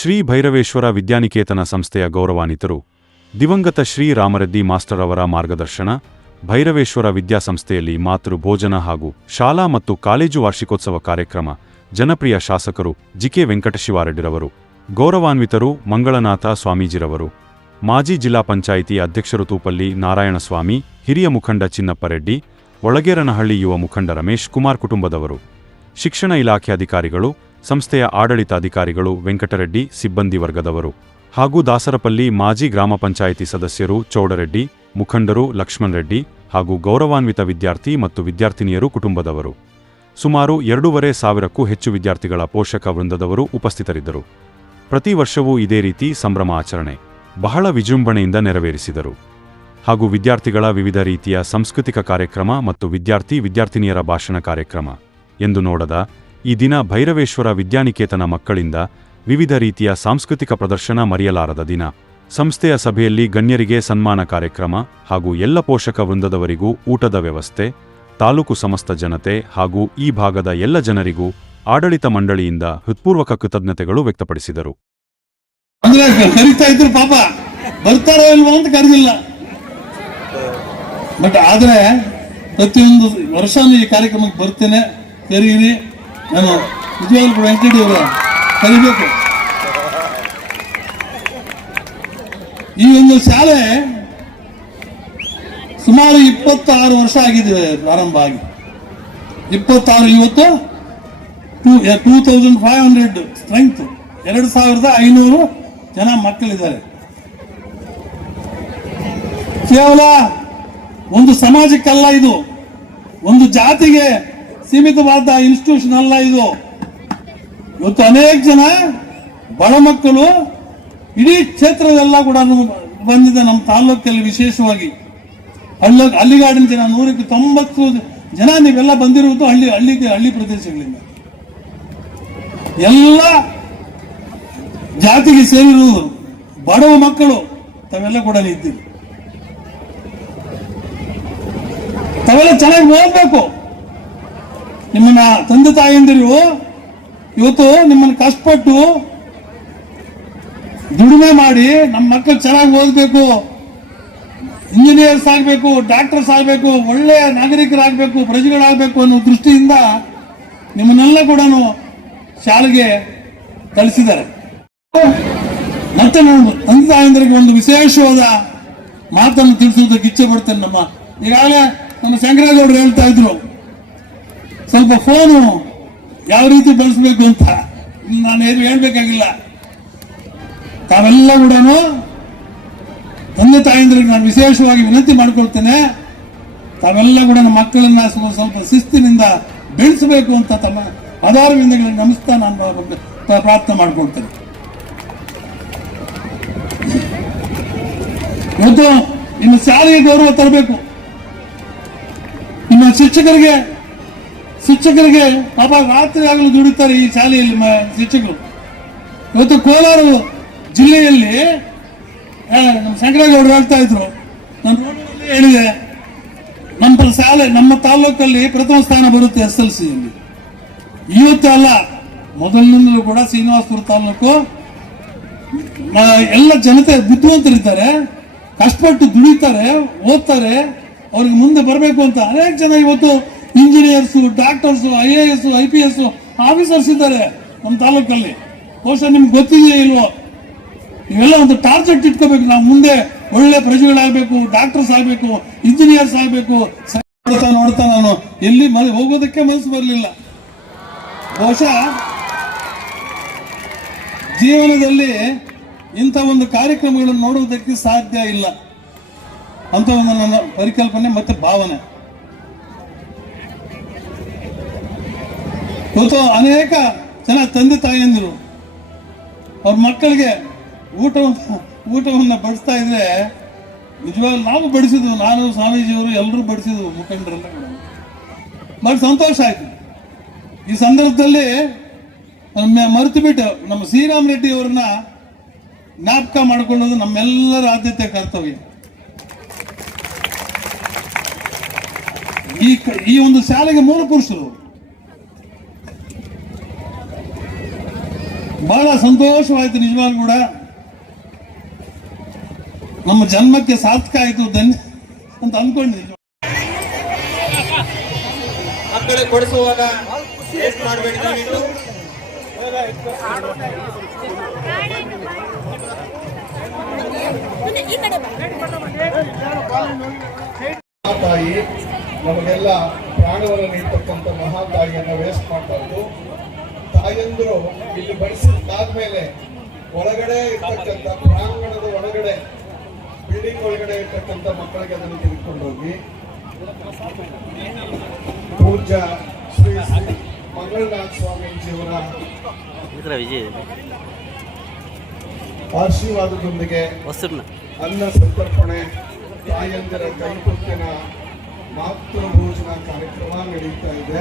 ಶ್ರೀ ಭೈರವೇಶ್ವರ ವಿದ್ಯಾನಿಕೇತನ ಸಂಸ್ಥೆಯ ಗೌರವಾನ್ವಿತರು ದಿವಂಗತ ಶ್ರೀ ರಾಮರೆಡ್ಡಿ ಮಾಸ್ಟರ್ ಅವರ ಮಾರ್ಗದರ್ಶನ ಭೈರವೇಶ್ವರ ವಿದ್ಯಾಸಂಸ್ಥೆಯಲ್ಲಿ ಮಾತೃ ಭೋಜನ ಹಾಗೂ ಶಾಲಾ ಮತ್ತು ಕಾಲೇಜು ವಾರ್ಷಿಕೋತ್ಸವ ಕಾರ್ಯಕ್ರಮ ಜನಪ್ರಿಯ ಶಾಸಕರು ಜಿಕೆ ವೆಂಕಟಶಿವಾರೆಡ್ಡಿರವರು ಗೌರವಾನ್ವಿತರು ಮಂಗಳನಾಥ ಸ್ವಾಮೀಜಿರವರು ಮಾಜಿ ಜಿಲ್ಲಾ ಪಂಚಾಯಿತಿ ಅಧ್ಯಕ್ಷರು ತೂಪಲ್ಲಿ ನಾರಾಯಣಸ್ವಾಮಿ ಹಿರಿಯ ಮುಖಂಡ ಚಿನ್ನಪ್ಪರೆಡ್ಡಿ ಒಳಗೇರನಹಳ್ಳಿ ಯುವ ಮುಖಂಡ ರಮೇಶ್ ಕುಮಾರ್ ಕುಟುಂಬದವರು ಶಿಕ್ಷಣ ಇಲಾಖೆ ಅಧಿಕಾರಿಗಳು ಸಂಸ್ಥೆಯ ಆಡಳಿತ ಅಧಿಕಾರಿಗಳು ವೆಂಕಟರೆಡ್ಡಿ ಸಿಬ್ಬಂದಿ ವರ್ಗದವರು ಹಾಗೂ ದಾಸರಪಲ್ಲಿ ಮಾಜಿ ಗ್ರಾಮ ಪಂಚಾಯಿತಿ ಸದಸ್ಯರು ಚೌಡರೆಡ್ಡಿ ಮುಖಂಡರು ಲಕ್ಷ್ಮಣ್ ರೆಡ್ಡಿ ಹಾಗೂ ಗೌರವಾನ್ವಿತ ವಿದ್ಯಾರ್ಥಿ ಮತ್ತು ವಿದ್ಯಾರ್ಥಿನಿಯರು ಕುಟುಂಬದವರು ಸುಮಾರು 2,500ಕ್ಕೂ ಹೆಚ್ಚು ವಿದ್ಯಾರ್ಥಿಗಳ ಪೋಷಕ ವೃಂದದವರು ಉಪಸ್ಥಿತರಿದ್ದರು. ಪ್ರತಿ ವರ್ಷವೂ ಇದೇ ರೀತಿ ಸಂಭ್ರಮ ಆಚರಣೆ ಬಹಳ ವಿಜೃಂಭಣೆಯಿಂದ ನೆರವೇರಿಸಿದರು ಹಾಗೂ ವಿದ್ಯಾರ್ಥಿಗಳ ವಿವಿಧ ರೀತಿಯ ಸಾಂಸ್ಕೃತಿಕ ಕಾರ್ಯಕ್ರಮ ಮತ್ತು ವಿದ್ಯಾರ್ಥಿನಿಯರ ಭಾಷಣ ಕಾರ್ಯಕ್ರಮ ಎಂದು ನೋಡದ ಈ ದಿನ ಭೈರವೇಶ್ವರ ವಿದ್ಯಾನಿಕೇತನ ಮಕ್ಕಳಿಂದ ವಿವಿಧ ರೀತಿಯ ಸಾಂಸ್ಕೃತಿಕ ಪ್ರದರ್ಶನ ಮರೆಯಲಾರದ ದಿನ. ಸಂಸ್ಥೆಯ ಸಭೆಯಲ್ಲಿ ಗಣ್ಯರಿಗೆ ಸನ್ಮಾನ ಕಾರ್ಯಕ್ರಮ ಹಾಗೂ ಎಲ್ಲ ಪೋಷಕ ವೃಂದದವರಿಗೂ ಊಟದ ವ್ಯವಸ್ಥೆ, ತಾಲೂಕು ಸಮಸ್ತ ಜನತೆ ಹಾಗೂ ಈ ಭಾಗದ ಎಲ್ಲ ಜನರಿಗೂ ಆಡಳಿತ ಮಂಡಳಿಯಿಂದ ಹೃತ್ಪೂರ್ವಕ ಕೃತಜ್ಞತೆಗಳು ವ್ಯಕ್ತಪಡಿಸಿದರು. ಕರೀತಾ ಇದ್ರು ಪಾಪ ಬರ್ತಾರೋ ಇಲ್ವೋ ಅಂತ ಕರೆದಿಲ್ಲ. ಬಟ್ ಆದ್ರೆ ಪ್ರತಿಯೊಂದು ವರ್ಷನೂ ಈ ಕಾರ್ಯಕ್ರಮಕ್ಕೆ ಬರ್ತೇನೆ, ಕರೀರಿ. ನಾನು ನಿಜವಾಗ್ಲೂ ವೆಂಕಟರೆಡ್ಡಿ ಅವರ ಕರಿಬೇಕು. ಈ ಒಂದು ಶಾಲೆ ಸುಮಾರು 26 ವರ್ಷ ಆಗಿದೆ ಪ್ರಾರಂಭ ಆಗಿ. 26 ಇವತ್ತು 2500 ಸ್ಟ್ರೆಂತ್, 2500 ಜನ ಮಕ್ಕಳಿದ್ದಾರೆ. ಕೇವಲ ಒಂದು ಸಮಾಜಕ್ಕಲ್ಲ ಇದು, ಒಂದು ಜಾತಿಗೆ ಸೀಮಿತವಾದ ಇನ್ಸ್ಟಿಟ್ಯೂಷನ್ ಅಲ್ಲ ಇದು. ಇವತ್ತು ಅನೇಕ ಜನ ಬಡ ಮಕ್ಕಳು ಇಡೀ ಕ್ಷೇತ್ರದೆಲ್ಲ ಕೂಡ ಬಂದಿದೆ. ನಮ್ಮ ತಾಲೂಕಲ್ಲಿ ವಿಶೇಷವಾಗಿ ಹಳ್ಳಿಗಾಡಿನ ಜನ 100ಕ್ಕೆ 90 ಜನ ನೀವೆಲ್ಲ ಬಂದಿರುವುದು ಹಳ್ಳಿ ಪ್ರದೇಶಗಳಿಂದ. ಎಲ್ಲ ಜಾತಿಗೆ ಸೇರಿರುವುದು ಬಡವ ಮಕ್ಕಳು ತಾವೆಲ್ಲ ಕೂಡ ಇದ್ದೀವಿ. ತಾವೆಲ್ಲ ಚೆನ್ನಾಗಿ ಓದಬೇಕು. ನಿಮ್ಮನ್ನ ತಂದೆ ತಾಯಿಯಂದಿರು ಇವತ್ತು ನಿಮ್ಮನ್ನು ಕಷ್ಟಪಟ್ಟು ದುಡಿಮೆ ಮಾಡಿ ನಮ್ಮ ಮಕ್ಕಳು ಚೆನ್ನಾಗಿ ಓದಬೇಕು, ಇಂಜಿನಿಯರ್ಸ್ ಆಗಬೇಕು, ಡಾಕ್ಟರ್ಸ್ ಆಗಬೇಕು, ಒಳ್ಳೆಯ ನಾಗರಿಕರಾಗಬೇಕು, ಪ್ರಜೆಗಳಾಗಬೇಕು ಅನ್ನೋ ದೃಷ್ಟಿಯಿಂದ ನಿಮ್ಮನ್ನೆಲ್ಲ ಕೂಡ ಶಾಲೆಗೆ ಕಳಿಸಿದ್ದಾರೆ. ಮತ್ತೆ ನಾನು ತಂದೆ ತಾಯಂದರಿಗೆ ಒಂದು ವಿಶೇಷವಾದ ಮಾತನ್ನು ತಿಳಿಸುವುದಕ್ಕೆ ಇಚ್ಛೆ ಪಡ್ತೇನೆ. ಈಗಾಗಲೇ ನಮ್ಮ ಶಂಕರೇಗೌಡರು ಹೇಳ್ತಾ ಇದ್ರು ಸ್ವಲ್ಪ ಫೋನು ಯಾವ ರೀತಿ ಬಳಸಬೇಕು ಅಂತ. ನಾನು ಏನು ಹೇಳ್ಬೇಕಾಗಿಲ್ಲ. ತಾವೆಲ್ಲ ಕೂಡ ತಂದೆ ತಾಯಂದ್ರಿಗೆ ನಾನು ವಿಶೇಷವಾಗಿ ವಿನಂತಿ ಮಾಡಿಕೊಳ್ತೇನೆ, ತಾವೆಲ್ಲ ಕೂಡ ನಮ್ಮ ಮಕ್ಕಳನ್ನ ಸ್ವಲ್ಪ ಶಿಸ್ತಿನಿಂದ ಬೆಳೆಸಬೇಕು ಅಂತ ತಮ್ಮ ಆಧಾರವಿಂದಗಳಿಗೆ ನಮಿಸ್ತಾ ನಾನು ಪ್ರಾರ್ಥನೆ ಮಾಡಿಕೊಳ್ತೇನೆ. ಇವತ್ತು ಇನ್ನು ಶಾಲೆಗೆ ಗೌರವ ತರಬೇಕು. ಇನ್ನು ಶಿಕ್ಷಕರಿಗೆ ಪಾಪ ರಾತ್ರಿ ಆಗಲು ದುಡಿತಾರೆ ಈ ಶಾಲೆಯಲ್ಲಿ ಶಿಕ್ಷಕರು. ಇವತ್ತು ಕೋಲಾರ ಜಿಲ್ಲೆಯಲ್ಲಿ ನಮ್ಮ ಶಂಕರೇಗೌಡರು ಹೇಳ್ತಾ ಇದ್ರು, ನಾನು ರೋಡಲ್ಲಿ ಹೇಳಿದೆ, ನಮ್ಮ ಶಾಲೆ ನಮ್ಮ ತಾಲೂಕಲ್ಲಿ ಪ್ರಥಮ ಸ್ಥಾನ ಬರುತ್ತೆ SLCಯಲ್ಲಿ. ಇವತ್ತು ಅಲ್ಲ, ಮೊದಲಿನಿಂದಲೂ ಕೂಡ ಶ್ರೀನಿವಾಸಪುರ ತಾಲೂಕು ಎಲ್ಲ ಜನತೆ ಬುದ್ಧಿವಂತರಿದ್ದಾರೆ, ಕಷ್ಟಪಟ್ಟು ದುಡಿತಾರೆ, ಓದ್ತಾರೆ, ಅವ್ರಿಗೆ ಮುಂದೆ ಬರಬೇಕು ಅಂತ ಅನೇಕ ಜನ ಇವತ್ತು engineers, doctors, IAS, IPS officers ಇದ್ದಾರೆ ನಮ್ಮ ತಾಲೂಕಲ್ಲಿ. ಬಹುಶಃ ನಿಮ್ಗೆ ಗೊತ್ತಿದೆಯೋ ಇಲ್ವೋ, ಇವೆಲ್ಲ ಒಂದು ಟಾರ್ಗೆಟ್ ಇಟ್ಕೋಬೇಕು. ನಾವು ಮುಂದೆ ಒಳ್ಳೆ ಪ್ರಜೆಗಳಾಗಬೇಕು, ಡಾಕ್ಟರ್ಸ್ ಆಗಬೇಕು, ಇಂಜಿನಿಯರ್ಸ್ ಆಗಬೇಕು. ನೋಡ್ತಾ ನಾನು ಎಲ್ಲಿ ಹೋಗೋದಕ್ಕೆ ಮನಸ್ಸು ಬರಲಿಲ್ಲ. ಬಹುಶಃ ಜೀವನದಲ್ಲಿ ಇಂಥ ಒಂದು ಕಾರ್ಯಕ್ರಮಗಳನ್ನು ನೋಡುವುದಕ್ಕೆ ಸಾಧ್ಯ ಇಲ್ಲ ಅಂತ ಒಂದು ನನ್ನ ಪರಿಕಲ್ಪನೆ ಮತ್ತೆ ಭಾವನೆ. ಇವತ್ತು ಅನೇಕ ಜನ ತಂದೆ ತಾಯಿಯಂದಿರು ಅವ್ರ ಮಕ್ಕಳಿಗೆ ಊಟವನ್ನು ಬಡಿಸ್ತಾ ಇದ್ರೆ ನಿಜವಾಗ್ಲೂ ನಾವು ಬಡಿಸಿದ್ವು, ನಾನು ಸ್ವಾಮೀಜಿಯವರು ಎಲ್ಲರೂ ಬಡಿಸಿದ್ವು, ಮುಖಂಡರೆಲ್ಲ ಕೂಡ ಬಹಳ ಸಂತೋಷ ಆಯ್ತು. ಈ ಸಂದರ್ಭದಲ್ಲಿ ಮರೆತು ಬಿಟ್ಟು ನಮ್ಮ ಶ್ರೀರಾಮರೆಡ್ಡಿ ಅವರನ್ನ ಜ್ಞಾಪಕ ಮಾಡಿಕೊಳ್ಳೋದು ನಮ್ಮೆಲ್ಲರ ಆದ್ಯತೆ ಕರ್ತವ್ಯ. ಈ ಒಂದು ಶಾಲೆಗೆ ಮೂಲ ಪುರುಷರು ಬಹಳ ಸಂತೋಷವಾಯಿತು ನಿಜವಾಗ್ಲೂ ಕೂಡ. ನಮ್ಮ ಜನ್ಮಕ್ಕೆ ಸಾರ್ಥಕ ಆಯಿತು ಧನ್ಯ ಅಂತ ಅಂದ್ಕೊಂಡಿದ್ದೆ. ಮಕ್ಕಳು ಕೊಡಿಸುವಾಗ ವೇಸ್ಟ್ ಮಾಡಬೇಡಿ ದಯವಿಟ್ಟು. ತಾಯಿ ನಮಗೆಲ್ಲ ಪ್ರಾಣವನ್ನು ನೀಡ್ತಕ್ಕಂಥ ಮಹಾನ್ ತಾಯಿಯನ್ನು ವೇಸ್ಟ್ ಮಾಡಬಾರ್ದು. ತಾಯಂದರು ಇಲ್ಲಿ ಬಡಿಸಿದಾದ್ಮೇಲೆ ಒಳಗಡೆ ಇರ್ತಕ್ಕಂಥ ಪ್ರಾಂಗಣದ ಒಳಗಡೆ ಬಿಲ್ಡಿಂಗ್ ಒಳಗಡೆ ಇರ್ತಕ್ಕಂಥ ಮಕ್ಕಳಿಗೆ ಅದನ್ನು ತೆಗೆದುಕೊಂಡು ಹೋಗಿ ಪೂಜ್ಯ ಶ್ರೀ ಶ್ರೀ ಮಂಗಳನಾಥ ಸ್ವಾಮೀಜಿಯವರ ಆಶೀರ್ವಾದದೊಂದಿಗೆ ಅನ್ನ ಸಂತರ್ಪಣೆ, ತಾಯಂದಿರ ಕೈತುತ್ತಿನ ಮಾತೃ ಭೋಜನ ಕಾರ್ಯಕ್ರಮ ನಡೀತಾ ಇದೆ.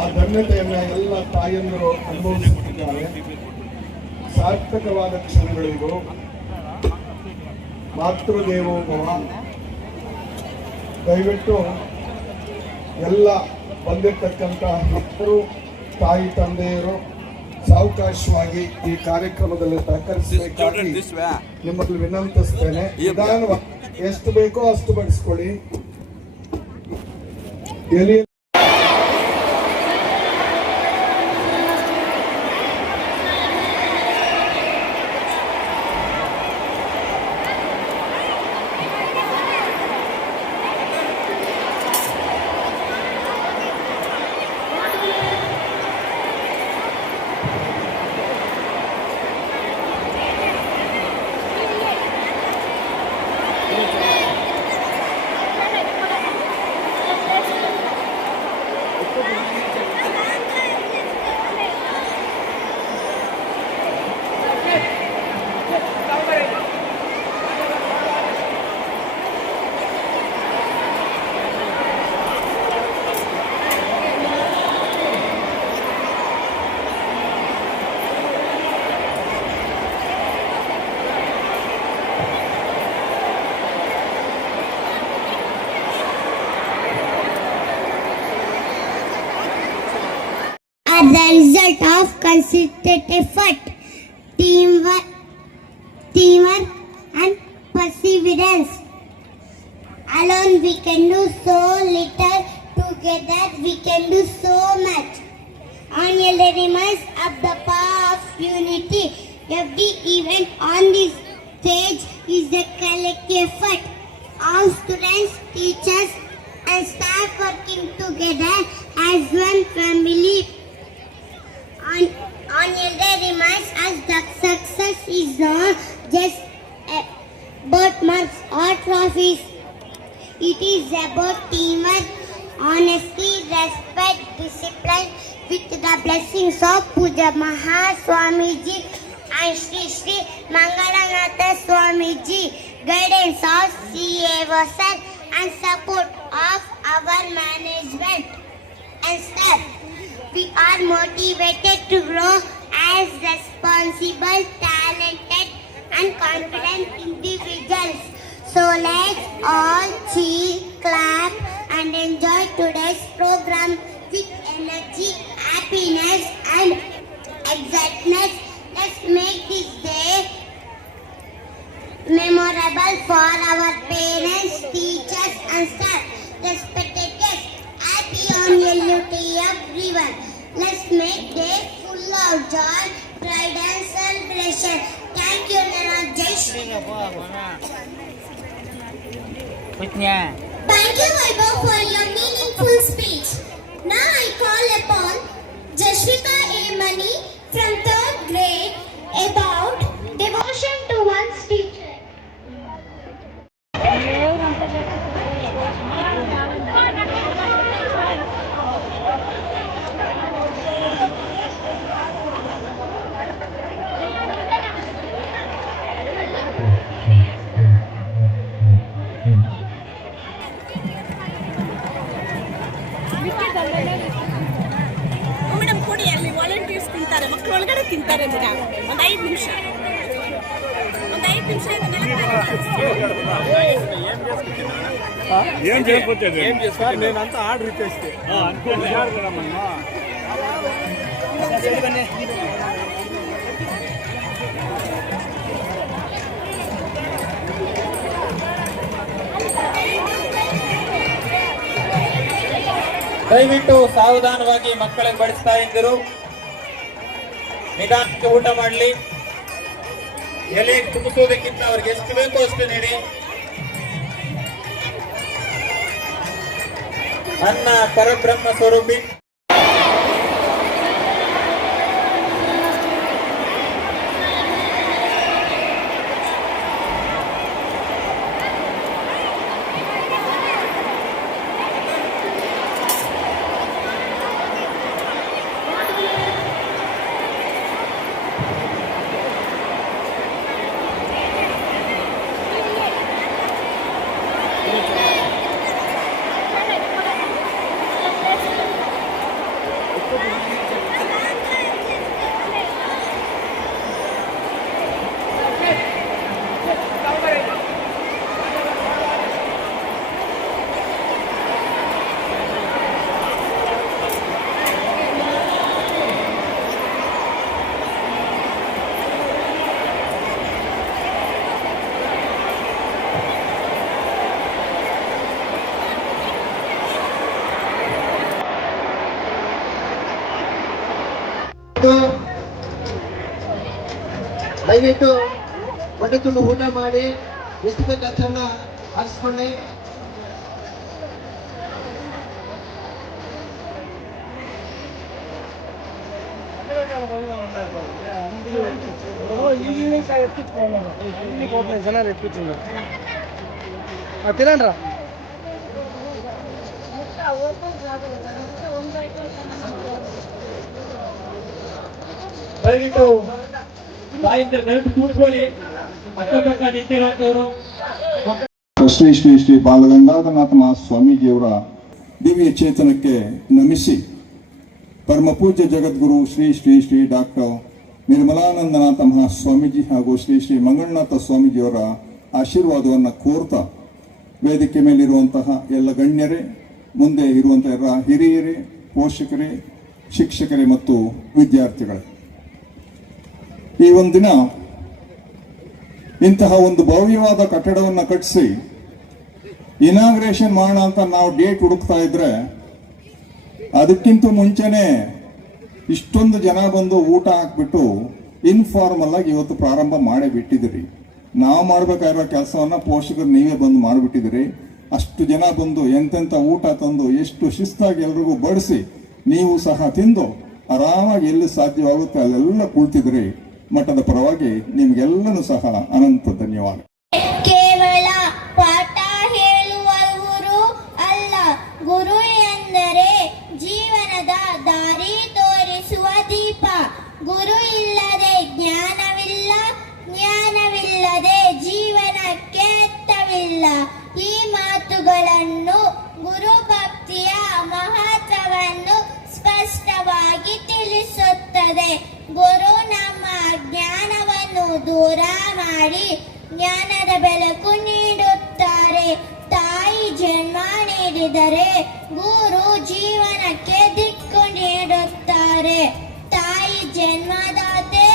ಆ ಧನ್ಯತೆಯನ್ನ ಎಲ್ಲ ತಾಯಂದಿರು ಅನುಭವಿಸುತ್ತಿದ್ದಾರೆ. ಸಾರ್ಥಕವಾದ ಕ್ಷಣಗಳಿಗೂ. ಮಾತೃದೇವೋ ಭವ. ದಯವಿಟ್ಟು ಎಲ್ಲ ಬಂದಿರತಕ್ಕಂಥ ಭಕ್ತರು, ತಾಯಿ ತಂದೆಯರು ಸಾವಕಾಶವಾಗಿ ಈ ಕಾರ್ಯಕ್ರಮದಲ್ಲಿ ಸಹಕರಿಸಬೇಕಾಗಿ ನಿಮ್ಮಲ್ಲಿ ವಿನಂತಿಸ್ತೇನೆ. ನಿಧಾನವಾಗಿ ಎಷ್ಟು ಬೇಕೋ ಅಷ್ಟು ಬಡಿಸ್ಕೊಳ್ಳಿ. ಎಲ್ಲಿ the result of consistent effort, teamwork and perseverance. Alone we can do so little, together we can do so much. Annual reminds of the power of unity. Every event on this stage is a collective effort. All students, teachers and staff working together as one family. Annual Day reminds us that success is not just about marks or trophies. It is about teamwork, honesty, respect, discipline, with the blessings of Puja Maha Swamiji and Sri Sri Mangalanatha Swamiji, guidance of CAO sir and support of our management and staff. We are motivated to grow as responsible, talented and confident individuals. So let's all cheer, clap and enjoy today's program with energy, happiness and excitement. Let's make this day memorable for our parents, teachers and staff. Respected guests, happy annual day everyone. Let's make day full of joy, pride and celebration. Thank you, Nana. Jai Shri. Thank you, Vaibhav, for your meaningful speech. Now I call upon Jashvika A. Mani from 3rd grade about devotion to one's teacher. Madam ಕೊಡಿ, ಅಲ್ಲಿ volunteers ತಿಂತಾರೆ, ಮಕ್ಕಳು ಒಳಗಡೆ ತಿಂತಾರೆ madam. ಒಂದು 5 ನಿಮಿಷ ఏం చేయకపోతే ఏం చేస్తా నేను అంతా ఆర్డర్ ఇచ్చేస్తే ದಯವಿಟ್ಟು ಸಾವಧಾನವಾಗಿ ಮಕ್ಕಳಿಗೆ ಬಡಿಸ್ತಾ ಇದ್ದರು. ನಿಧಾನಕ್ಕೆ ಊಟ ಮಾಡಲಿ. ಎಲೆ ತುಂಬಿಸೋದಕ್ಕಿಂತ ಅವ್ರಿಗೆ ಎಷ್ಟು ಬೇಕೋ ಅಷ್ಟು ನೀಡಿ. ಅನ್ನ ಪರಬ್ರಹ್ಮ ಸ್ವರೂಪಿ. ದಯವಿಟ್ಟು ಹೊಟ್ಟೆ ತುಂಬ ಊಟ ಮಾಡಿ ಎಷ್ಟು ಬೇಕು ಅಷ್ಟನ್ನ ಹಾಕಿಸ್ಕೊಳ್ಳಿ. ತಿನ್ನಣ್ರ ದಯವಿಟ್ಟು ಕೂತ್ಕೊಳ್ಳಿ. ಅಕ್ಕಪಕ್ಕ ನಿಂತಿರೋರು ಶ್ರೀ ಶ್ರೀ ಶ್ರೀ ಬಾಲಗಂಗಾಧರನಾಥ ಮಹಾಸ್ವಾಮೀಜಿಯವರ ದಿವ್ಯ ಚೇತನಕ್ಕೆ ನಮಿಸಿ ಪರಮ ಪೂಜ್ಯ ಜಗದ್ಗುರು ಶ್ರೀ ಶ್ರೀ ಶ್ರೀ ಡಾಕ್ಟರ್ ನಿರ್ಮಲಾನಂದನಾಥ ಮಹಾಸ್ವಾಮೀಜಿ ಹಾಗೂ ಶ್ರೀ ಶ್ರೀ ಮಂಗಳನಾಥ ಸ್ವಾಮೀಜಿಯವರ ಆಶೀರ್ವಾದವನ್ನು ಕೋರ್ತಾ ವೇದಿಕೆ ಮೇಲಿರುವಂತಹ ಎಲ್ಲ ಗಣ್ಯರೇ, ಮುಂದೆ ಇರುವಂತಹ ಎಲ್ಲ ಹಿರಿಯರೇ, ಪೋಷಕರೇ, ಶಿಕ್ಷಕರೇ ಮತ್ತು ವಿದ್ಯಾರ್ಥಿಗಳೇ, ಈ ಒಂದಿನ ಇಂತಹ ಒಂದು ಭವ್ಯವಾದ ಕಟ್ಟಡವನ್ನು ಕಟ್ಟಿಸಿ ಇನಾಗ್ರೇಷನ್ ಮಾಡೋಣ ಅಂತ ನಾವು ಡೇಟ್ ಹುಡುಕ್ತಾ ಇದ್ರೆ ಅದಕ್ಕಿಂತ ಮುಂಚೆನೆ ಇಷ್ಟೊಂದು ಜನ ಬಂದು ಊಟ ಹಾಕ್ಬಿಟ್ಟು ಇನ್ಫಾರ್ಮಲ್ ಆಗಿ ಇವತ್ತು ಪ್ರಾರಂಭ ಮಾಡೇ ಬಿಟ್ಟಿದ್ದೀರಿ. ನಾವು ಮಾಡ್ಬೇಕಾಗಿರೋ ಕೆಲಸವನ್ನ ಪೋಷಕರು ನೀವೇ ಬಂದು ಮಾಡಿಬಿಟ್ಟಿದ್ದೀರಿ. ಅಷ್ಟು ಜನ ಬಂದು ಎಂತೆಂಥ ಊಟ ತಂದು ಎಷ್ಟು ಶಿಸ್ತಾಗಿ ಎಲ್ರಿಗೂ ಬಡಿಸಿ ನೀವು ಸಹ ತಿಂದು ಆರಾಮಾಗಿ ಎಲ್ಲಿ ಸಾಧ್ಯವಾಗುತ್ತೆ ಅಲ್ಲೆಲ್ಲ ಕುಳಿತಿದ್ರಿ. ಮಠದ ಪರವಾಗಿ ನಿಮ್ಗೆಲ್ಲನೂ ಸಹ ಅನಂತ ಧನ್ಯವಾದ. ಕೇವಲ ಪಾಠ ಹೇಳುವವರು ಅಲ್ಲ, ಗುರು ಎಂದರೆ ಜೀವನದ ದಾರಿ ತೋರಿಸುವ ದೀಪ. ಗುರು ಇಲ್ಲದೆ ಜ್ಞಾನವಿಲ್ಲ, ಜ್ಞಾನವಿಲ್ಲದೆ ಜೀವನಕ್ಕೆ ಅರ್ಥವಿಲ್ಲ. ಈ ಮಾತುಗಳನ್ನು ಗುರು ಭಕ್ತಿಯ ಮಹತ್ವವನ್ನು ಸ್ಪಷ್ಟವಾಗಿ ತಿಳಿಸುತ್ತದೆ. ಗುರು ನಮ್ಮ ಜ್ಞಾನವನ್ನು ದೂರ ಮಾಡಿ ಜ್ಞಾನದ ಬೆಳಕು ನೀಡುತ್ತಾರೆ. ತಾಯಿ ಜನ್ಮ ನೀಡಿದರೆ ಗುರು ಜೀವನಕ್ಕೆ ದಿಕ್ಕು ನೀಡುತ್ತಾರೆ. ತಾಯಿ ಜನ್ಮದಾತೆ,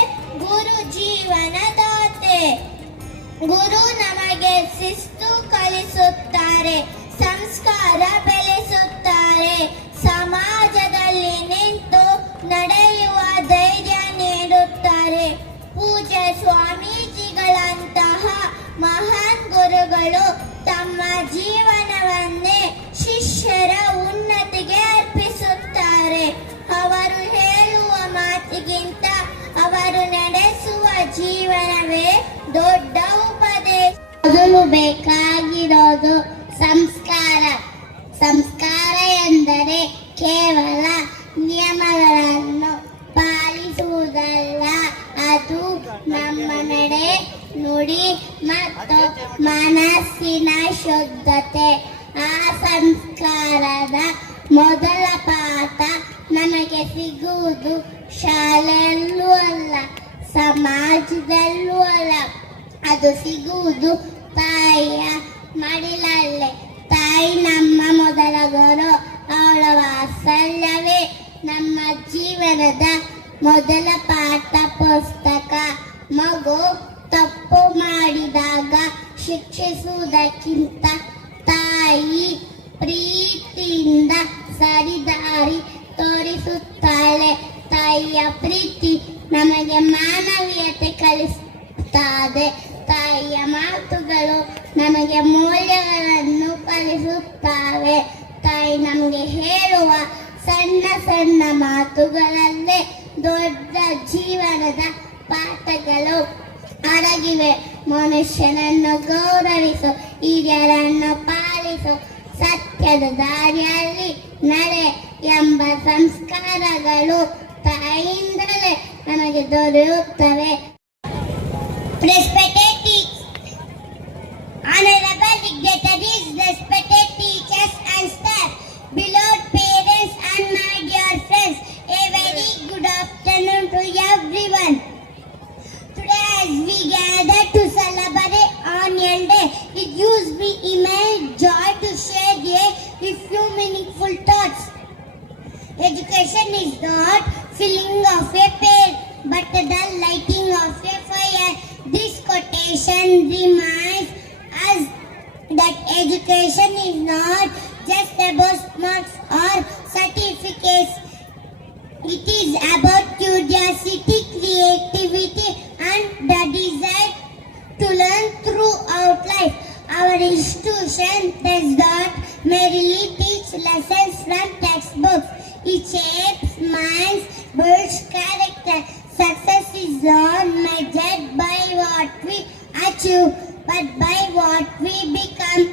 ಗುರು ಜೀವನದಾತೆ. ಗುರು ನಮಗೆ ಶಿಸ್ತು ಕಲಿಸುತ್ತಾರೆ, ಸಂಸ್ಕಾರ ಬೆಳೆಸುತ್ತಾರೆ, ಸಮಾಜದಲ್ಲಿ ನಿಂತು ನಡೆಯುವ ಧೈರ್ಯ ನೀಡುತ್ತಾರೆ. ಪೂಜ್ಯ ಸ್ವಾಮೀಜಿಗಳಂತಹ ಮಹಾನ್ ಗುರುಗಳು ತಮ್ಮ ಜೀವನವನ್ನೇ ಶಿಷ್ಯರ ಉನ್ನತಿಗೆ ಅರ್ಪಿಸುತ್ತಾರೆ. ಅವರು ಹೇಳುವ ಮಾತಿಗಿಂತ ಅವರು ನಡೆಸುವ ಜೀವನವೇ ದೊಡ್ಡ ಉಪದೇಶ. ಮೊದಲು ಬೇಕಾಗಿರೋದು ಸಂಸ್ಕಾರ. ಸಂಸ್ಕಾರ ಎಂದರೆ ಕೇವಲ ನಿಯಮಗಳನ್ನು ಪಾಲಿಸುವುದಲ್ಲ, ಅದು ನಮ್ಮ ನಡೆ, ನುಡಿ ಮತ್ತು ಮನಸ್ಸಿನ ಶುದ್ಧತೆ. ಆ ಸಂಸ್ಕಾರದ ಮೊದಲ ಪಾಠ ನಮಗೆ ಸಿಗುವುದು ಶಾಲೆಯಲ್ಲೂ ಅಲ್ಲ, ಸಮಾಜದಲ್ಲೂ ಅಲ್ಲ, ಅದು ಸಿಗುವುದು ತಾಯಿಯ ಮಡಿಲಲ್ಲೇ. ತಾಯಿ ನಮ್ಮ ಮೊದಲ ಗುರು. ಅವಳ ವಾತ್ಸಲ್ಯವೇ ನಮ್ಮ ಜೀವನದ ಮೊದಲ ಪಾಠ ಪುಸ್ತಕ. ಮಗು ತಪ್ಪು ಮಾಡಿದಾಗ ಶಿಕ್ಷಿಸುವುದಕ್ಕಿಂತ ತಾಯಿ ಪ್ರೀತಿಯಿಂದ ಸರಿದಾರಿ ತೋರಿಸುತ್ತಾಳೆ. ತಾಯಿಯ ಪ್ರೀತಿ ನಮಗೆ ಮಾನವೀಯತೆ ಕಲಿಸುತ್ತದೆ. ತಾಯಿಯ ಮಾತುಗಳು ನಮಗೆ ಮೌಲ್ಯಗಳನ್ನು ಕಲಿಸುತ್ತವೆ. ತಾಯಿ ನಮಗೆ ಹೇಳುವ ಸಣ್ಣ ಸಣ್ಣ ಮಾತುಗಳಲ್ಲೇ ದೊಡ್ಡ ಜೀವನದ ಪಾಠಗಳು ಅಡಗಿವೆ. ಮನುಷ್ಯನನ್ನು ಗೌರವಿಸು, ಹಿರಿಯರನ್ನು ಪಾಲಿಸು, ಸತ್ಯದ ದಾರಿಯಲ್ಲಿ ನಡೆ ಎಂಬ ಸಂಸ್ಕಾರಗಳು ತಾಯಿಯಿಂದಲೇ ನಮಗೆ ದೊರೆಯುತ್ತವೆ. Respected honorable dignitaries, respected teachers and staff, beloved parents and my dear friends, a very good afternoon to everyone. Today as we gather to celebrate Annual Day, it gives me immense joy to share a few meaningful thoughts. Education is not filling of a pail, but the lighting of a fire. This quotation reminds us that education is not just about marks or certificates. It is about curiosity, creativity, and the desire to learn throughout life. Our institution does not merely teach lessons from textbooks. It shapes minds, builds character. Success is not measured by what we achieve, but by what we become.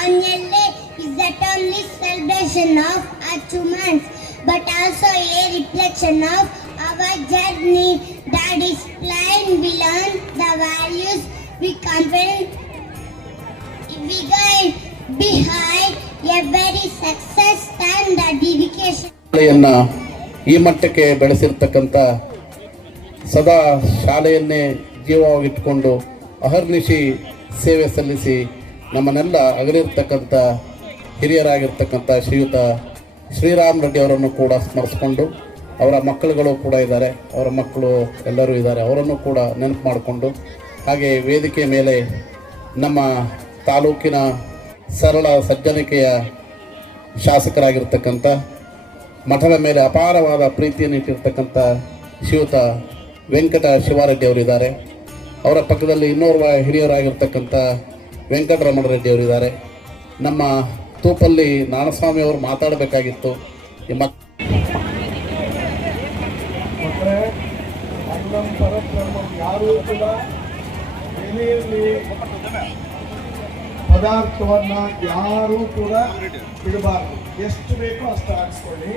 Annual Day is not only celebration of achievements, but also a reflection of our journey. That is plain we learn the values we confront, we guide behind every success and the dedication. ಈ ಮಟ್ಟಕ್ಕೆ ಬೆಳೆಸಿರ್ತಕ್ಕಂಥ ಸದಾ ಶಾಲೆಯನ್ನೇ ಜೀವವಾಗಿಟ್ಟುಕೊಂಡು ಅಹರ್ನಿಶಿ ಸೇವೆ ಸಲ್ಲಿಸಿ ನಮ್ಮನ್ನೆಲ್ಲ ಅಗಲಿರ್ತಕ್ಕಂಥ ಹಿರಿಯರಾಗಿರ್ತಕ್ಕಂಥ ಶ್ರೀಯುತ ಶ್ರೀರಾಮ್ ರೆಡ್ಡಿ ಅವರನ್ನು ಕೂಡ ಸ್ಮರಿಸ್ಕೊಂಡು, ಅವರ ಮಕ್ಕಳುಗಳು ಕೂಡ ಇದ್ದಾರೆ, ಅವರ ಮಕ್ಕಳು ಎಲ್ಲರೂ ಇದ್ದಾರೆ, ಅವರನ್ನು ಕೂಡ ನೆನಪು ಮಾಡಿಕೊಂಡು, ಹಾಗೆ ವೇದಿಕೆ ಮೇಲೆ ನಮ್ಮ ತಾಲೂಕಿನ ಸರಳ ಸಜ್ಜನಿಕೆಯ ಶಾಸಕರಾಗಿರ್ತಕ್ಕಂಥ, ಮಠದ ಮೇಲೆ ಅಪಾರವಾದ ಪ್ರೀತಿಯನ್ನು ಇಟ್ಟಿರ್ತಕ್ಕಂಥ ಶ್ರೀಯುತ ವೆಂಕಟ ಶಿವಾರೆಡ್ಡಿ ಅವರಿದ್ದಾರೆ. ಅವರ ಪಕ್ಕದಲ್ಲಿ ಇನ್ನೋರ್ವ ಹಿರಿಯರಾಗಿರ್ತಕ್ಕಂಥ ವೆಂಕಟರಮಣ ರೆಡ್ಡಿ ಅವರಿದ್ದಾರೆ. ನಮ್ಮ ತೂಪಲ್ಲಿ ನಾರಾಯಣಸ್ವಾಮಿ ಅವರು ಮಾತಾಡಬೇಕಾಗಿತ್ತು. ಯಾರೂ ಕೂಡ ಎಲೆಯಲ್ಲಿ ಪದಾರ್ಥವನ್ನ ಯಾರೂ ಕೂಡ ಬಿಡಬಾರ್ದು. ಎಷ್ಟು ಬೇಕೋ ಅಷ್ಟು ಹಾಕ್ಸ್ಕೊಳ್ಳಿ.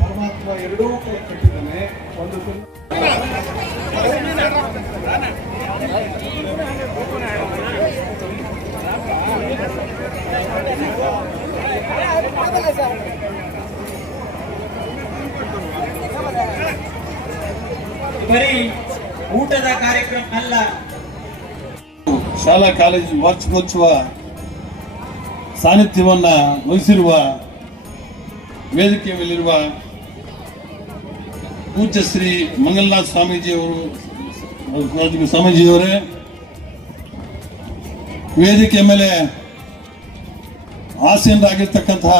ಪರಮಾತ್ಮ ಎರಡೂ ಕೈ ಕಟ್ಟಿದ್ದಾನೆ. ಒಂದು ಬರೀ ಊಟದ ಕಾರ್ಯಕ್ರಮ ಅಲ್ಲ, ಶಾಲಾ ಕಾಲೇಜು ವಾರ್ಷಿಕೋತ್ಸವ ಸಾನ್ನಿಧ್ಯವನ್ನ ವಹಿಸಿರುವ ವೇದಿಕೆಯ ಮೇಲಿರುವ ಪೂಜ್ಯ ಶ್ರೀ ಮಂಗಲನಾಥ ಸ್ವಾಮೀಜಿಯವರೇ, ವೇದಿಕೆಯ ಮೇಲೆ ಆಸೀನರಾಗಿರ್ತಕ್ಕಂತಹ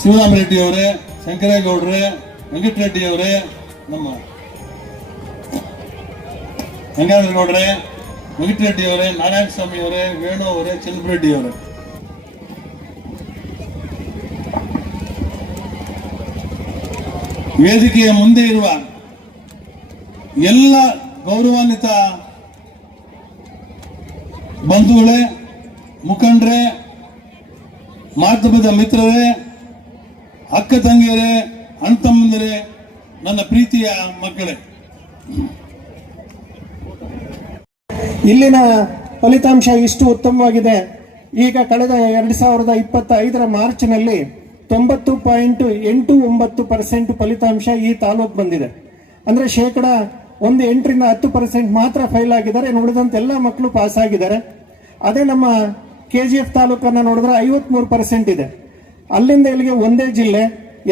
ಶಿವರಾಮರೆಡ್ಡಿ ಅವರೇ, ಶಂಕರೇಗೌಡರೇ, ವೆಂಕಟರೆಡ್ಡಿ ಅವರೇ, ನಮ್ಮ ಗಂಗಾಧರಗೌಡರೇ, ವೆಂಕಟರೆಡ್ಡಿ ಅವರೇ, ನಾರಾಯಣ ಸ್ವಾಮಿ ಅವರೇ, ವೇಣು ಅವರೇ, ಚಂದ್ರರೆಡ್ಡಿ ಅವರೇ, ವೇದಿಕೆಯ ಮುಂದೆ ಇರುವ ಎಲ್ಲ ಗೌರವಾನ್ವಿತ ಬಂಧುಗಳೇ, ಮುಖಂಡರೇ, ಮಾಧ್ಯಮದ ಮಿತ್ರರೇ, ಅಕ್ಕ ತಂಗಿಯರೇ, ಅಣ್ಣ ತಮ್ಮಂದಿರೇ, ನನ್ನ ಪ್ರೀತಿಯ ಮಕ್ಕಳೇ, ಇಲ್ಲಿನ ಫಲಿತಾಂಶ ಇಷ್ಟು ಉತ್ತಮವಾಗಿದೆ. ಈಗ ಕಳೆದ 2025 ಮಾರ್ಚ್ನಲ್ಲಿ 90.89% ಫಲಿತಾಂಶ ಈ ತಾಲೂಕು ಬಂದಿದೆ. ಅಂದರೆ ಶೇಕಡ 8 ರಿಂದ 10% ಮಾತ್ರ ಫೈಲ್ ಆಗಿದ್ದಾರೆ. ಉಳಿದಂತೆ ಎಲ್ಲ ಮಕ್ಕಳು ಪಾಸ್ ಆಗಿದ್ದಾರೆ. ಅದೇ ನಮ್ಮ KGF ತಾಲೂಕನ್ನು ನೋಡಿದ್ರೆ 53% ಇದೆ. ಅಲ್ಲಿಂದ ಇಲ್ಲಿಗೆ ಒಂದೇ ಜಿಲ್ಲೆ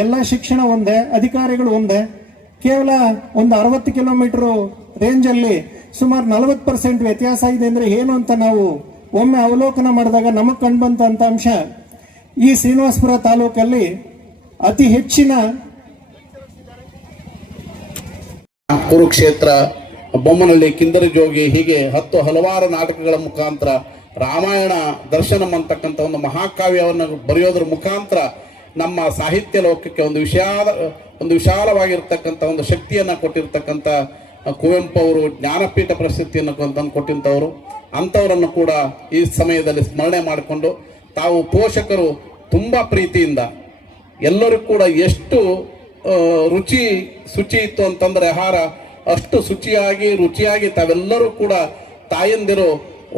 ಎಲ್ಲ ಶಿಕ್ಷಣ ಒಂದೇ, ಅಧಿಕಾರಿಗಳು ಒಂದೇ. ಕೇವಲ ಒಂದು 60 ಕಿಲೋಮೀಟರ್ ರೇಂಜಲ್ಲಿ ಸುಮಾರು 40% ವ್ಯತ್ಯಾಸ ಇದೆ ಅಂದರೆ ಏನು ಅಂತ ನಾವು ಒಮ್ಮೆ ಅವಲೋಕನ ಮಾಡಿದಾಗ ನಮಗೆ ಕಂಡುಬಂತ ಅಂಶ, ಈ ಶ್ರೀನಿವಾಸಪುರ ತಾಲೂಕಲ್ಲಿ ಅತಿ ಹೆಚ್ಚಿನ ಕುರುಕ್ಷೇತ್ರ, ಬೊಮ್ಮನಹಳ್ಳಿ, ಕಿಂದರಿ ಜೋಗಿ, ಹೀಗೆ ಹಲವಾರು ನಾಟಕಗಳ ಮುಖಾಂತರ ರಾಮಾಯಣ ದರ್ಶನಂ ಅಂತಕ್ಕಂಥ ಒಂದು ಮಹಾಕಾವ್ಯವನ್ನು ಬರೆಯೋದ್ರ ಮುಖಾಂತರ ನಮ್ಮ ಸಾಹಿತ್ಯ ಲೋಕಕ್ಕೆ ಒಂದು ವಿಶಾಲವಾಗಿರ್ತಕ್ಕಂಥ ಒಂದು ಶಕ್ತಿಯನ್ನು ಕೊಟ್ಟಿರ್ತಕ್ಕಂಥ ಕುವೆಂಪು ಅವರು ಜ್ಞಾನಪೀಠ ಪ್ರಶಸ್ತಿಯನ್ನು ತಂದು ಕೊಟ್ಟಿಂಥವರು. ಅಂಥವರನ್ನು ಕೂಡ ಈ ಸಮಯದಲ್ಲಿ ಸ್ಮರಣೆ ಮಾಡಿಕೊಂಡು ತಾವು ಪೋಷಕರು ತುಂಬ ಪ್ರೀತಿಯಿಂದ ಎಲ್ಲರೂ ಕೂಡ ಎಷ್ಟು ಶುಚಿ ಇತ್ತು ಅಂತಂದರೆ ಆಹಾರ ಅಷ್ಟು ರುಚಿಯಾಗಿ ತಾವೆಲ್ಲರೂ ಕೂಡ ತಾಯಂದಿರು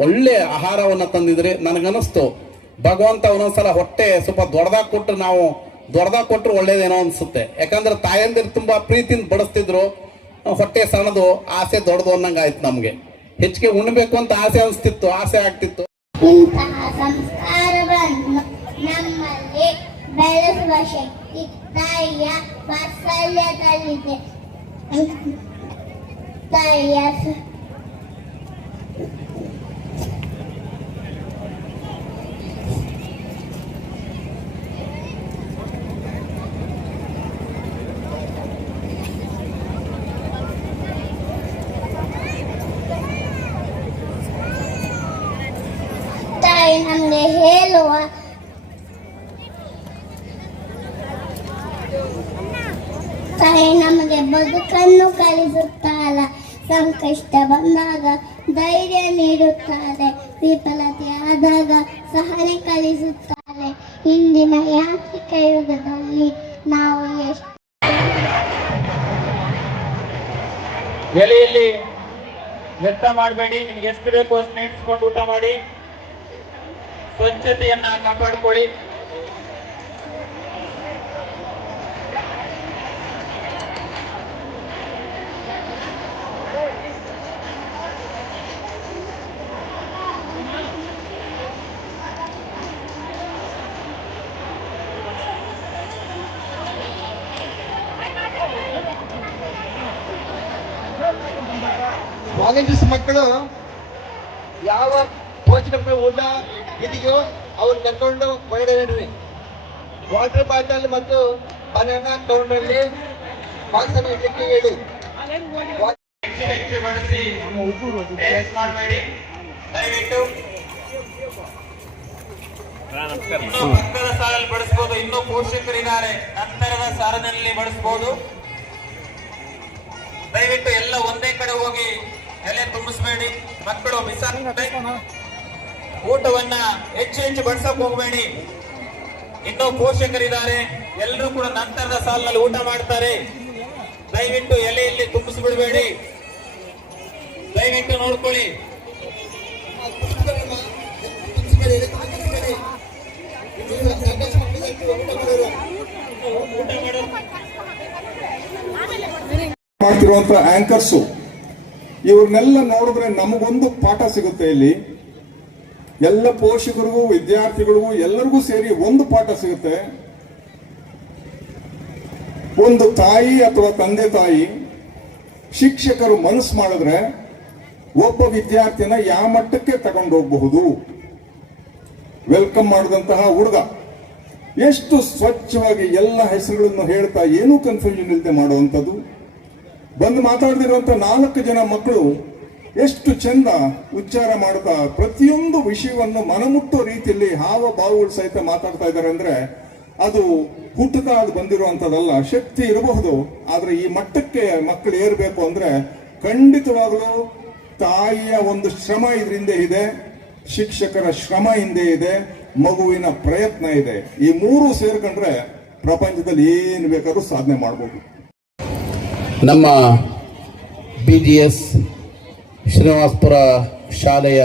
ಒಳ್ಳೆ ಆಹಾರವನ್ನು ತಂದಿದ್ರೆ ನನಗನ್ನಿಸ್ತು ಭಗವಂತ ಒಂದೊಂದ್ಸಲ ಹೊಟ್ಟೆ ಸ್ವಲ್ಪ ದೊಡ್ಡದಾಗಿ ಕೊಟ್ಟರು ಒಳ್ಳೇದೇನೋ ಅನಿಸುತ್ತೆ. ಯಾಕಂದ್ರೆ ತಾಯಂದಿರು ತುಂಬ ಪ್ರೀತಿಯಿಂದ ಬಡಿಸ್ತಿದ್ರು, ಹೊಟ್ಟೆ ಸಣ್ಣದು ಆಸೆ ದೊಡ್ಡದು ಅನ್ನಂಗೆ ಆಯ್ತು. ನಮಗೆ ಹೆಚ್ಚಿಗೆ ಉಣ್ಬೇಕು ಅಂತ ಆಸೆ ಆಗ್ತಿತ್ತು. ಇಂತಹ ಸಂಸ್ಕಾರವನ್ನು ನಮ್ಮಲ್ಲಿ ಬೆಳೆಸುವ ಶಕ್ತಿ ತಾಯಿಯ ವಾತ್ಸಲ್ಯದಲ್ಲಿದೆ. ತಾಯಿಯ ನಮಗೆ ಹೇಳುವ ತಾಯಿ ನಮಗೆ ಬದುಕನ್ನು ಕಲಿಸುತ್ತಾಳ. ಸಂಕಷ್ಟ ಬಂದಾಗ ಧೈರ್ಯ ನೀಡುತ್ತಾರೆ, ವಿಫಲತೆ ಆದಾಗ ಸಹನೆ ಕಲಿಸುತ್ತಾರೆ. ಇಂದಿನ ಯಾಂತ್ರಿಕ ಯುಗದಲ್ಲಿ ನಾವು ಎಷ್ಟು ಎಲೆಯಲ್ಲಿ ವ್ಯರ್ಥ ಮಾಡಬೇಡಿ. ನಿಮ್ಗೆ ಎಷ್ಟು ಬೇಕು ಅಷ್ಟು ನೆನೆಸ್ಕೊಂಡು ಊಟ ಮಾಡಿ. ಸ್ವಚ್ಛತೆಯನ್ನ ಕಾಪಾಡಿಕೊಳ್ಳಿ. ವಾಲಂಟಿಯರ್ಸ್ ಮಕ್ಕಳು ಯಾವ ಪೋಷಕ ಊಟ ಇದೆಯೋ ಅವ್ರು ಕರ್ಕೊಂಡು ಹೊರಗಡೆ ನಡ್ರಿ. ವಾಟರ್ ಬಾಟಲ್ ಮತ್ತು ಬನಾನಾ ಕೌಂಟರ್ಲಿ ಬಾಕ್ಸ್ ಅನ್ನು ಇಡ್ಲಿಕ್ಕೆ ಹೇಳಿ. ಇನ್ನು ಪಕ್ಕದ ಸಾಲಲ್ಲಿ ಬಳಸಬಹುದು. ಇನ್ನೂ ಪೋಷಕರಿದ್ದಾರೆ, ನಂತರದ ಸಾಲಿನಲ್ಲಿ ಬಳಸಬಹುದು. ದಯವಿಟ್ಟು ಎಲ್ಲ ಒಂದೇ ಕಡೆ ಹೋಗಿ ಎಲೆ ತುಂಬಿಸಬೇಡಿ. ಮಕ್ಕಳು ಊಟವನ್ನ ಹೆಚ್ಚು ಬಡಿಸಕ್ ಹೋಗಬೇಡಿ. ಇನ್ನೂ ಪೋಷಕರಿದ್ದಾರೆ, ಎಲ್ಲರೂ ಕೂಡ ನಂತರದ ಸಾಲಿನಲ್ಲಿ ಊಟ ಮಾಡ್ತಾರೆ. ದಯವಿಟ್ಟು ಎಲೆಯಲ್ಲಿ ತುಂಬಿಸ್ಬಿಡ್ಬೇಡಿ. ದಯವಿಟ್ಟು ನೋಡ್ಕೊಳ್ಳಿ. ಮಾಡ್ತಿರುವಂತ ಆಂಕರ್ಸು ಇವ್ರನ್ನೆಲ್ಲ ನೋಡಿದ್ರೆ ನಮಗೊಂದು ಪಾಠ ಸಿಗುತ್ತೆ. ಇಲ್ಲಿ ಎಲ್ಲ ಪೋಷಕರಿಗೂ ವಿದ್ಯಾರ್ಥಿಗಳಿಗೂ ಎಲ್ಲರಿಗೂ ಸೇರಿ ಒಂದು ಪಾಠ ಸಿಗುತ್ತೆ. ಒಂದು ತಾಯಿ ಅಥವಾ ತಂದೆ ತಾಯಿ ಶಿಕ್ಷಕರು ಮನಸ್ಸು ಮಾಡಿದ್ರೆ ಒಬ್ಬ ವಿದ್ಯಾರ್ಥಿನ ಯಾವ ಮಟ್ಟಕ್ಕೆ ತಗೊಂಡು ಹೋಗಬಹುದು. ವೆಲ್ಕಮ್ ಮಾಡಿದಂತಹ ಹುಡುಗ ಎಷ್ಟು ಸ್ವಚ್ಛವಾಗಿ ಎಲ್ಲ ಹೆಸರುಗಳನ್ನು ಹೇಳ್ತಾ ಏನೂ ಕನ್ಫ್ಯೂಷನ್ ಇಲ್ಲದೆ ಮಾಡುವಂಥದ್ದು. ಬಂದು ಮಾತಾಡ್ತಿರುವಂತ 4 ಜನ ಮಕ್ಕಳು ಎಷ್ಟು ಚಂದ ಉಚ್ಚಾರ ಮಾಡ್ತಾ ಪ್ರತಿಯೊಂದು ವಿಷಯವನ್ನು ಮನಮುಟ್ಟೋ ರೀತಿಯಲ್ಲಿ ಹಾವಭಾವಗಳು ಸಹಿತ ಮಾತಾಡ್ತಾ ಇದ್ದಾರೆ. ಅಂದ್ರೆ ಅದು ಹುಟ್ಟುತ್ತಾ ಅದು ಬಂದಿರುವಂತದಲ್ಲ, ಶಕ್ತಿ ಇರಬಹುದು. ಆದ್ರೆ ಈ ಮಟ್ಟಕ್ಕೆ ಮಕ್ಕಳು ಏರ್ಬೇಕು ಅಂದ್ರೆ ಖಂಡಿತವಾಗಲೂ ತಾಯಿಯ ಒಂದು ಶ್ರಮ ಇದರಿಂದ ಇದೆ, ಶಿಕ್ಷಕರ ಶ್ರಮ ಹಿಂದೆ ಇದೆ, ಮಗುವಿನ ಪ್ರಯತ್ನ ಇದೆ. ಈ 3 ಸೇರ್ಕೊಂಡ್ರೆ ಪ್ರಪಂಚದಲ್ಲಿ ಏನು ಬೇಕಾದ್ರೂ ಸಾಧನೆ ಮಾಡಬಹುದು. ನಮ್ಮ BGS ಶ್ರೀನಿವಾಸಪುರ ಶಾಲೆಯ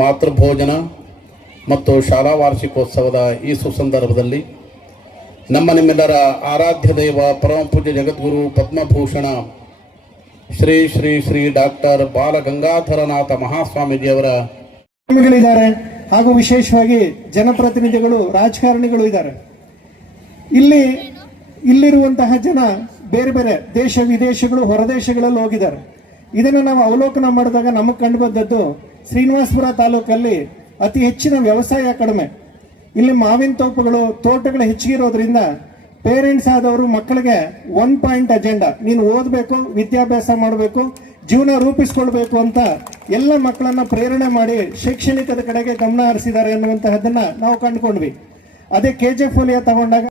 ಮಾತೃಭೋಜನ ಮತ್ತು ಶಾಲಾ ವಾರ್ಷಿಕೋತ್ಸವದ ಈ ಸುಸಂದರ್ಭದಲ್ಲಿ ನಿಮ್ಮೆಲ್ಲರ ಆರಾಧ್ಯ ದೈವ ಪರಮ ಪೂಜ್ಯ ಜಗದ್ಗುರು ಪದ್ಮಭೂಷಣ ಶ್ರೀ ಶ್ರೀ ಶ್ರೀ ಡಾಕ್ಟರ್ ಬಾಲಗಂಗಾಧರನಾಥ ಮಹಾಸ್ವಾಮೀಜಿಯವರ ಇದ್ದಾರೆ ಹಾಗೂ ವಿಶೇಷವಾಗಿ ಜನಪ್ರತಿನಿಧಿಗಳು, ರಾಜಕಾರಣಿಗಳು ಇದ್ದಾರೆ. ಇಲ್ಲಿರುವಂತಹ ಜನ ಬೇರೆ ಬೇರೆ ದೇಶ ವಿದೇಶಗಳು ಹೊರದೇಶಗಳಲ್ಲಿ ಹೋಗಿದ್ದಾರೆ. ಇದನ್ನು ನಾವು ಅವಲೋಕನ ಮಾಡಿದಾಗ ನಮಗೆ ಕಂಡು ಬಂದದ್ದು ಶ್ರೀನಿವಾಸಪುರ ತಾಲೂಕಲ್ಲಿ ಅತಿ ಹೆಚ್ಚಿನ ವ್ಯವಸಾಯ ಕಡಿಮೆ. ಇಲ್ಲಿ ಮಾವಿನ ತೋಟಗಳು ಹೆಚ್ಚಿಗಿರೋದ್ರಿಂದ ಪೇರೆಂಟ್ಸ್ ಆದವರು ಮಕ್ಕಳಿಗೆ 1 ಪಾಯಿಂಟ್ ಅಜೆಂಡಾ, ನೀನು ಓದಬೇಕು, ವಿದ್ಯಾಭ್ಯಾಸ ಮಾಡಬೇಕು, ಜೀವನ ರೂಪಿಸ್ಕೊಳ್ಬೇಕು ಅಂತ ಎಲ್ಲ ಮಕ್ಕಳನ್ನ ಪ್ರೇರಣೆ ಮಾಡಿ ಶೈಕ್ಷಣಿಕದ ಕಡೆಗೆ ಗಮನ ಹರಿಸಿದ್ದಾರೆ ಅನ್ನುವಂತಹದ್ದನ್ನ ನಾವು ಕಂಡುಕೊಂಡ್ವಿ. ಅದೇ KJ ಫೋಲಿಯಾ ತಗೊಂಡಾಗ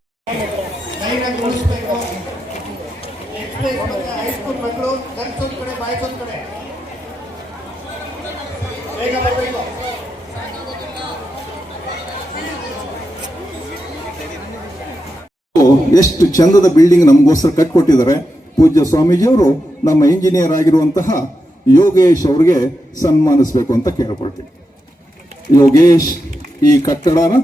ಹೈಸ್ಕೂಲ್ ಮಕ್ಕಳು ಕನ್ಸೊಂದ್ ಕಡೆ ಬಾಯ್ಸೊಂದ್ ಕಡೆ ಬೇಗ ಬರಬೇಕು. ಎಷ್ಟು ಚಂದದ ಬಿಲ್ಡಿಂಗ್ ನಮಗೋಸ್ಕರ ಕಟ್ಕೊಟ್ಟಿದ್ದಾರೆ. ಪೂಜ್ಯ ಸ್ವಾಮೀಜಿಯವರು ನಮ್ಮ ಇಂಜಿನಿಯರ್ ಆಗಿರುವಂತಹ ಯೋಗೇಶ್ ಅವರಿಗೆ ಸನ್ಮಾನಿಸಬೇಕು ಅಂತ ಕೇಳ್ಕೊಳ್ತೀನಿ. ಯೋಗೇಶ್ ಈ ಕಟ್ಟಡನ